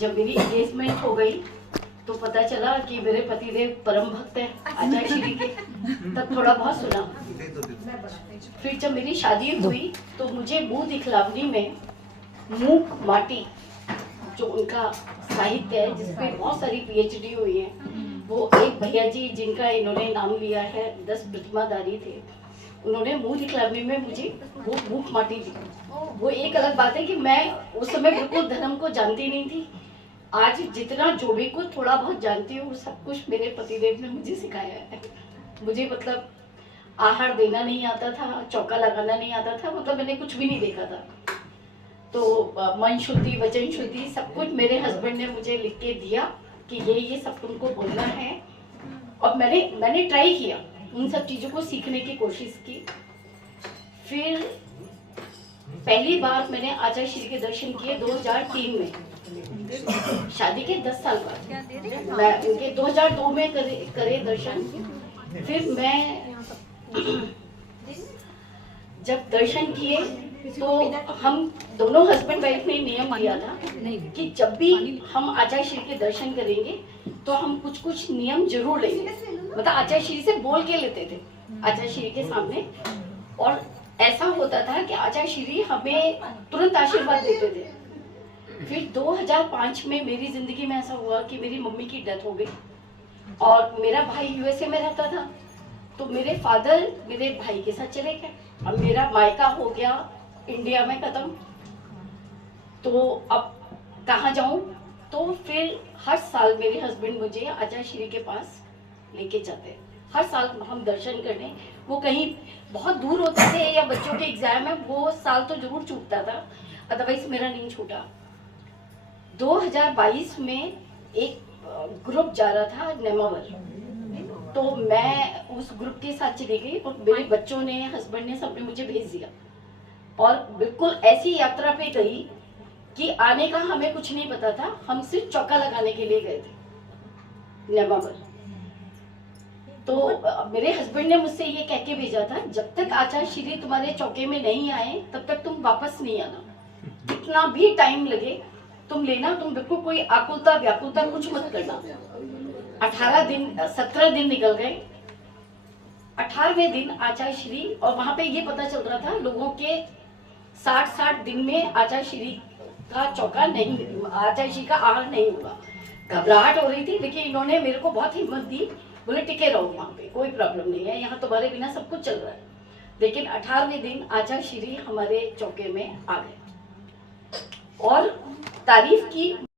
जब मेरी एंगेजमेंट हो गई तो पता चला कि मेरे पतिदेव परम भक्त हैं आचार्य श्री के। तब थोड़ा बहुत सुना। फिर जब मेरी शादी हुई तो मुझे मुंह दिखलावनी में मूक माटी, जो उनका साहित्य है जिसपे बहुत सारी पीएचडी हुई है, वो एक भैया जी जिनका इन्होंने नाम लिया है 10 प्रतिमाधारी थे, उन्होंने मुंह दिखलावनी में मुझे वो मूक माटी दी। वो एक अलग बात है कि मैं उस समय बिल्कुल धर्म को जानती नहीं थी। आज जितना जो भी कुछ थोड़ा बहुत जानती हूँ सब कुछ मेरे पतिदेव ने मुझे सिखाया है। मुझे मतलब आहार देना नहीं आता था, चौका लगाना नहीं आता था, मतलब मैंने कुछ भी नहीं देखा था। तो मन शुद्धि, वचन शुद्धि सब कुछ मेरे हस्बैंड ने मुझे लिख के दिया कि ये सब तुमको बोलना है। और मैंने ट्राई किया, उन सब चीजों को सीखने की कोशिश की। फिर पहली बार मैंने आचार्य श्री के दर्शन किए 2003 में, शादी के 10 साल बाद। मैं उनके 2002 में करे दर्शन। फिर मैं जब दर्शन किए तो हम दोनों हस्बैंड वाइफ ने नियम लिया था कि जब भी हम आचार्य श्री के दर्शन करेंगे तो हम कुछ नियम जरूर लेंगे। मतलब आचार्य श्री से बोल के लेते थे आचार्य श्री के सामने। और ऐसा होता था कि आचार्य श्री हमें तुरंत आशीर्वाद देते थे। फिर 2005 में मेरी जिंदगी में ऐसा हुआ कि मेरी मम्मी की डेथ हो गई और मेरा भाई यूएसए में रहता था। तो मेरे फादर मेरे भाई के साथ चले गए। अब मेरा मायका हो गया इंडिया में खत्म, तो अब कहाँ जाऊं। तो फिर हर साल मेरे हस्बैंड मुझे आचार्य श्री के पास लेके जाते। हर साल हम दर्शन करने, वो कहीं बहुत दूर होते थे या बच्चों के एग्जाम है, वो साल तो जरूर छूटता था, अदरवाइज मेरा नहीं छूटा। 2022 में एक ग्रुप जा रहा था नेमावर, तो मैं उस ग्रुप के साथ चली गई और मेरे बच्चों ने, हस्बैंड ने, सबने मुझे भेज दिया। और बिल्कुल ऐसी यात्रा पे गई कि आने का हमें कुछ नहीं पता था। हम सिर्फ चौका लगाने के लिए गए थे नेमावर। तो मेरे हस्बैंड ने मुझसे ये कह के भेजा था, जब तक आचार्य श्री तुम्हारे चौके में नहीं आए तब तक तुम वापस नहीं आना। कितना भी टाइम लगे तुम लेना, तुम बिल्कुल कोई आकुलता व्याकुलता कुछ मत करना। 17 दिन निकल गए। 18वें दिन आचार्य श्री, और वहां पे ये पता चल रहा था लोगों के 60 दिन में आचार्य श्री का चौका नहीं, आचार्य श्री का आहार नहीं हुआ। घबराहट हो रही थी, लेकिन इन्होंने मेरे को बहुत हिम्मत दी, बोले टिके रहो वहां पे, कोई प्रॉब्लम नहीं है, यहाँ तुम्हारे बिना सब कुछ चल रहा है। लेकिन 18वें दिन आचार्य श्री हमारे चौके में आ गए और तारीफ की।